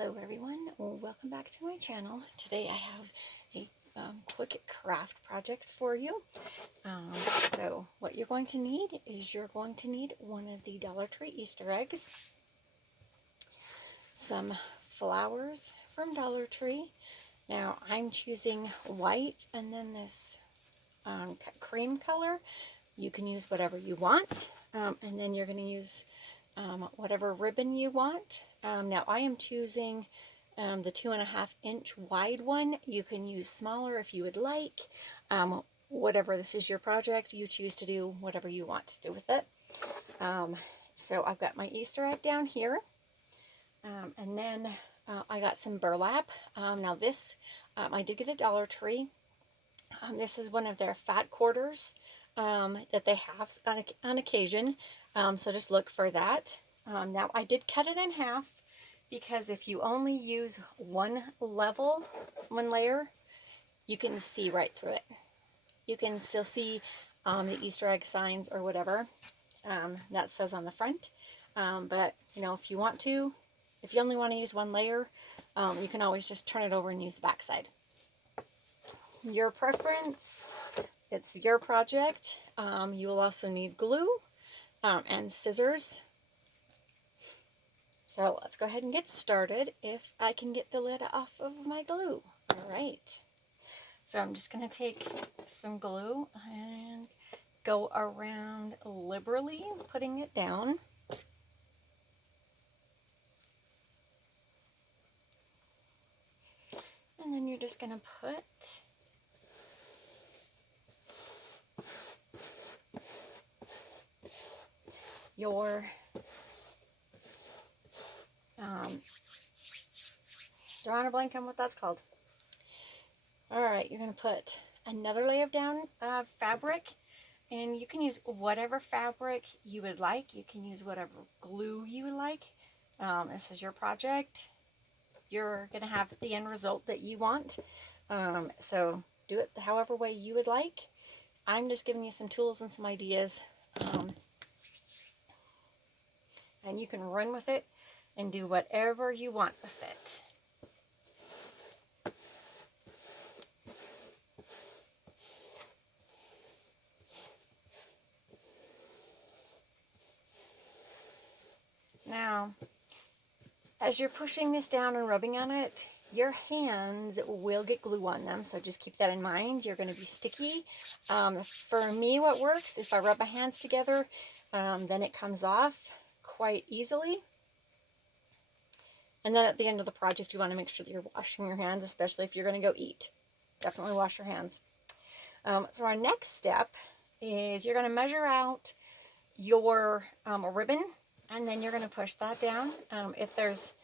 Hello everyone, welcome back to my channel. Today I have a quick craft project for you. So what you're going to need is you're going to need one of the Dollar Tree Easter eggs, some flowers from Dollar Tree. Now I'm choosing white and then this cream color. You can use whatever you want, and then you're going to use whatever ribbon you want. Now I am choosing the 2.5 inch wide one. You can use smaller if you would like. Whatever, this is your project, you choose to do whatever you want to do with it. So I've got my Easter egg down here, and then I got some burlap. Now this I did get at Dollar Tree. This is one of their fat quarters that they have on occasion, so just look for that. Now I did cut it in half because if you only use one layer, you can see right through it. You can still see the Easter egg signs or whatever that says on the front, but you know, if you only want to use one layer, you can always just turn it over and use the back side. Your preference, it's your project. You will also need glue and scissors. So let's go ahead and get started if I can get the lid off of my glue. All right. So I'm just going to take some glue and go around liberally, putting it down. And then you're just going to put your drawing a blank on what that's called. Alright, you're going to put another layer of down fabric, and you can use whatever fabric you would like. You can use whatever glue you would like. This is your project. You're going to have the end result that you want. So do it however way you would like. I'm just giving you some tools and some ideas. And you can run with it and do whatever you want with it. Now, as you're pushing this down and rubbing on it, your hands will get glue on them, so just keep that in mind. You're going to be sticky. For me, what works, if I rub my hands together, then it comes off quite easily. And then at the end of the project, you want to make sure that you're washing your hands, especially if you're going to go eat. Definitely wash your hands. So our next step is you're going to measure out your ribbon, and then you're going to push that down. If there's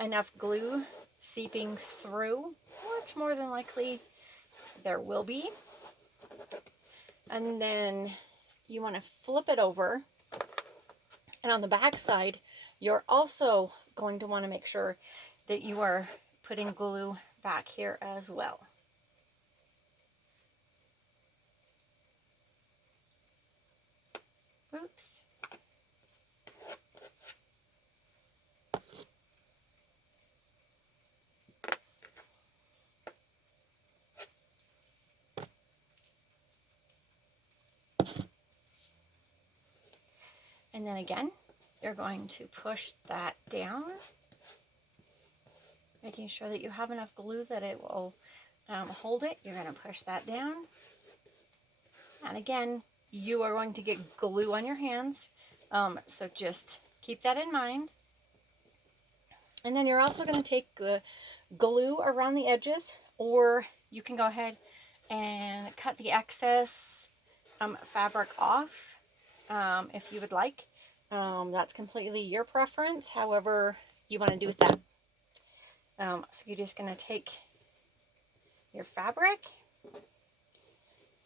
enough glue seeping through, which more than likely there will be, and then you want to flip it over. And on the back side, you're also going to want to make sure that you are putting glue back here as well. Oops. And then again, you're going to push that down, making sure that you have enough glue that it will hold it. You're going to push that down. And again, you are going to get glue on your hands, so just keep that in mind. And then you're also going to take the glue around the edges, or you can go ahead and cut the excess fabric off if you would like. That's completely your preference, however you want to do with that. So you're just going to take your fabric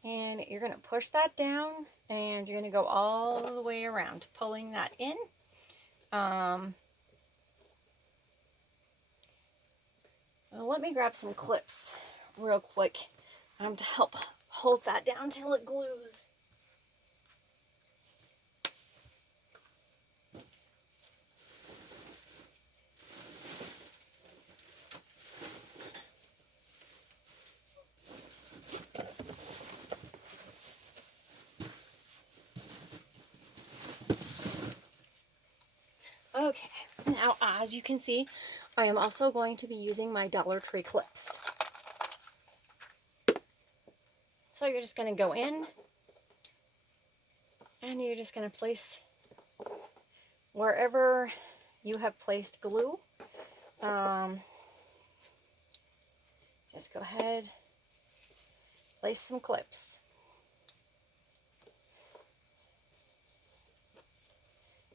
and you're going to push that down, and you're going to go all the way around, pulling that in. Well, let me grab some clips real quick to help hold that down till it glues. Now, as you can see, I am also going to be using my Dollar Tree clips. So you're just going to go in and you're just going to place wherever you have placed glue. Just go ahead, place some clips.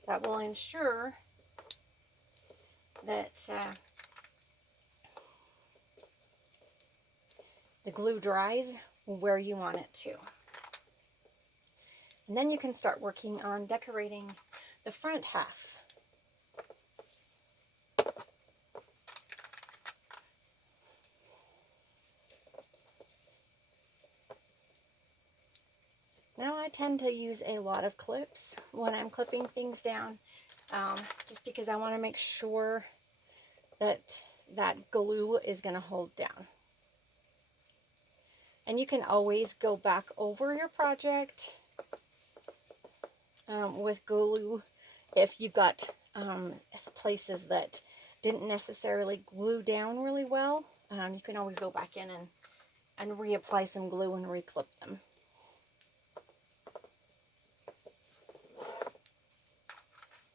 That will ensure that the glue dries where you want it to. And then you can start working on decorating the front half. Now I tend to use a lot of clips when I'm clipping things down, just because I want to make sure that that glue is going to hold down. And you can always go back over your project with glue if you've got places that didn't necessarily glue down really well. You can always go back in and reapply some glue and reclip them.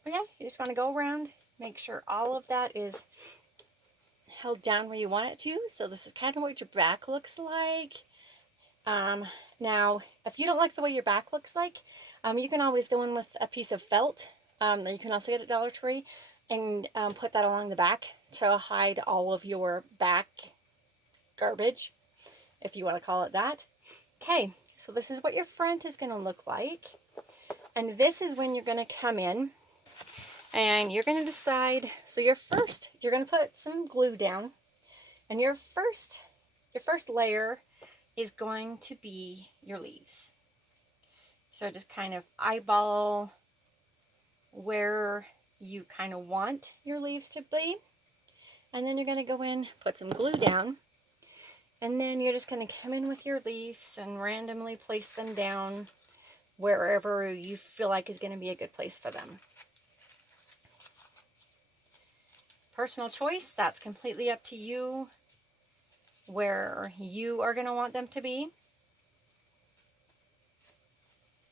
But yeah, you just want to go around, make sure all of that is held down where you want it to. So this is kind of what your back looks like. Now, if you don't like the way your back looks like, you can always go in with a piece of felt that you can also get at Dollar Tree and put that along the back to hide all of your back garbage, if you want to call it that. Okay, so this is what your front is going to look like. And this is when you're going to come in and you're going to decide. So you're going to put some glue down, and your first layer is going to be your leaves. So just kind of eyeball where you kind of want your leaves to be. And then you're going to go in, put some glue down, and then you're just going to come in with your leaves and randomly place them down wherever you feel like is going to be a good place for them. Personal choice, that's completely up to you where you are going to want them to be.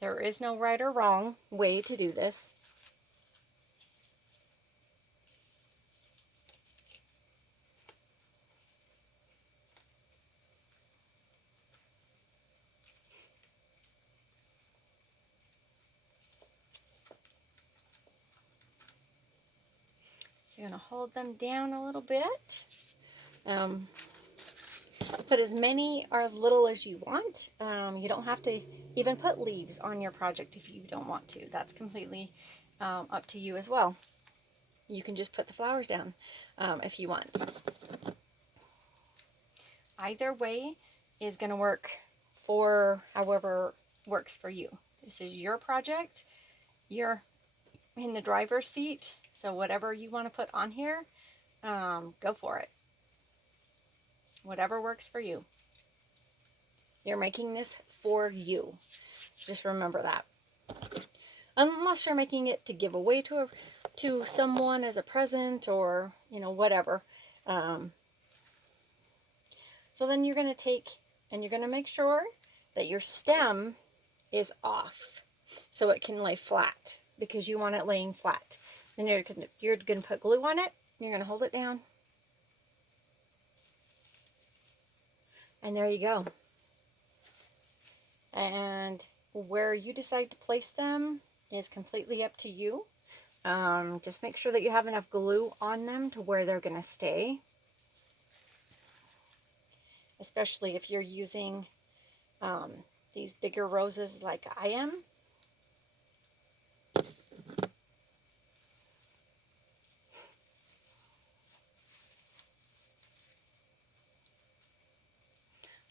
There is no right or wrong way to do this. So you're going to hold them down a little bit. Put as many or as little as you want. You don't have to even put leaves on your project if you don't want to. That's completely up to you as well. You can just put the flowers down if you want. Either way is going to work for however works for you. This is your project. You're in the driver's seat, so whatever you want to put on here, go for it. Whatever works for you. You're making this for you. Just remember that. Unless you're making it to give away to someone as a present or, whatever. So then you're going to take and you're going to make sure that your stem is off so it can lay flat, because you want it laying flat. Then you're going to put glue on it. You're going to hold it down. And there you go. And where you decide to place them is completely up to you. Just make sure that you have enough glue on them to where they're going to stay. Especially if you're using these bigger roses like I am.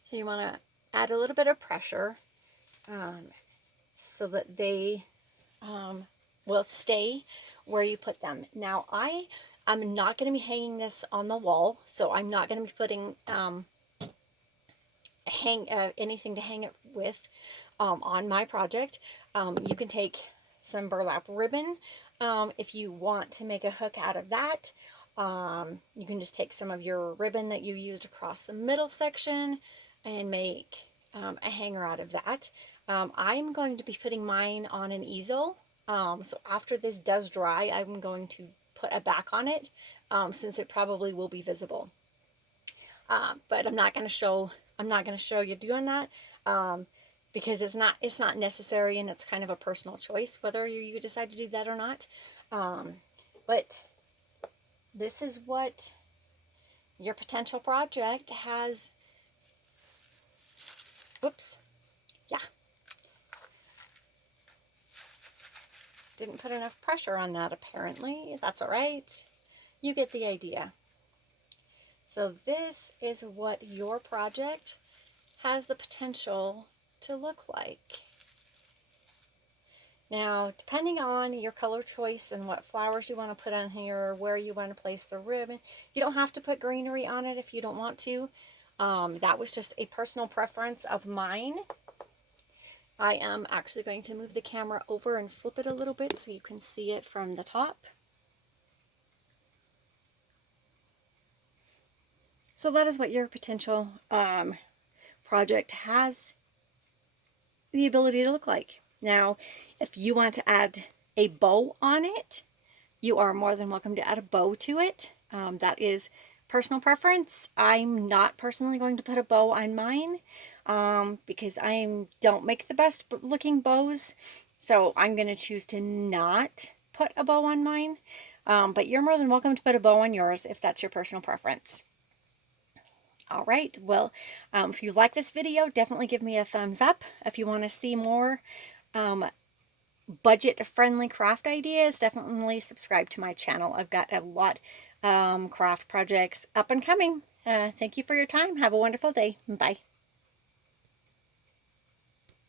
So you want to add a little bit of pressure so that they will stay where you put them. Now I'm not going to be hanging this on the wall, so I'm not going to be putting anything to hang it with on my project. You can take some burlap ribbon If you want to make a hook out of that, you can just take some of your ribbon that you used across the middle section and make a hanger out of that. I'm going to be putting mine on an easel. So after this does dry, I'm going to put a back on it, since it probably will be visible. But I'm not going to show you doing that, because it's not necessary, and it's kind of a personal choice whether you decide to do that or not. But this is what your potential project has. Whoops. Yeah. Didn't put enough pressure on that, apparently. That's all right. You get the idea. So this is what your project has the potential to look like. Now, depending on your color choice and what flowers you want to put on here, or where you want to place the ribbon, you don't have to put greenery on it if you don't want to. That was just a personal preference of mine. I am actually going to move the camera over and flip it a little bit so you can see it from the top. So that is what your potential project has the ability to look like. Now, if you want to add a bow on it, you are more than welcome to add a bow to it. That is personal preference. I'm not personally going to put a bow on mine, because I don't make the best looking bows. So I'm going to choose to not put a bow on mine. But you're more than welcome to put a bow on yours if that's your personal preference. All right, well, if you like this video, definitely give me a thumbs up. If you want to see more budget-friendly craft ideas, definitely subscribe to my channel. I've got a lot craft projects up and coming. Thank you for your time. Have a wonderful day. Bye.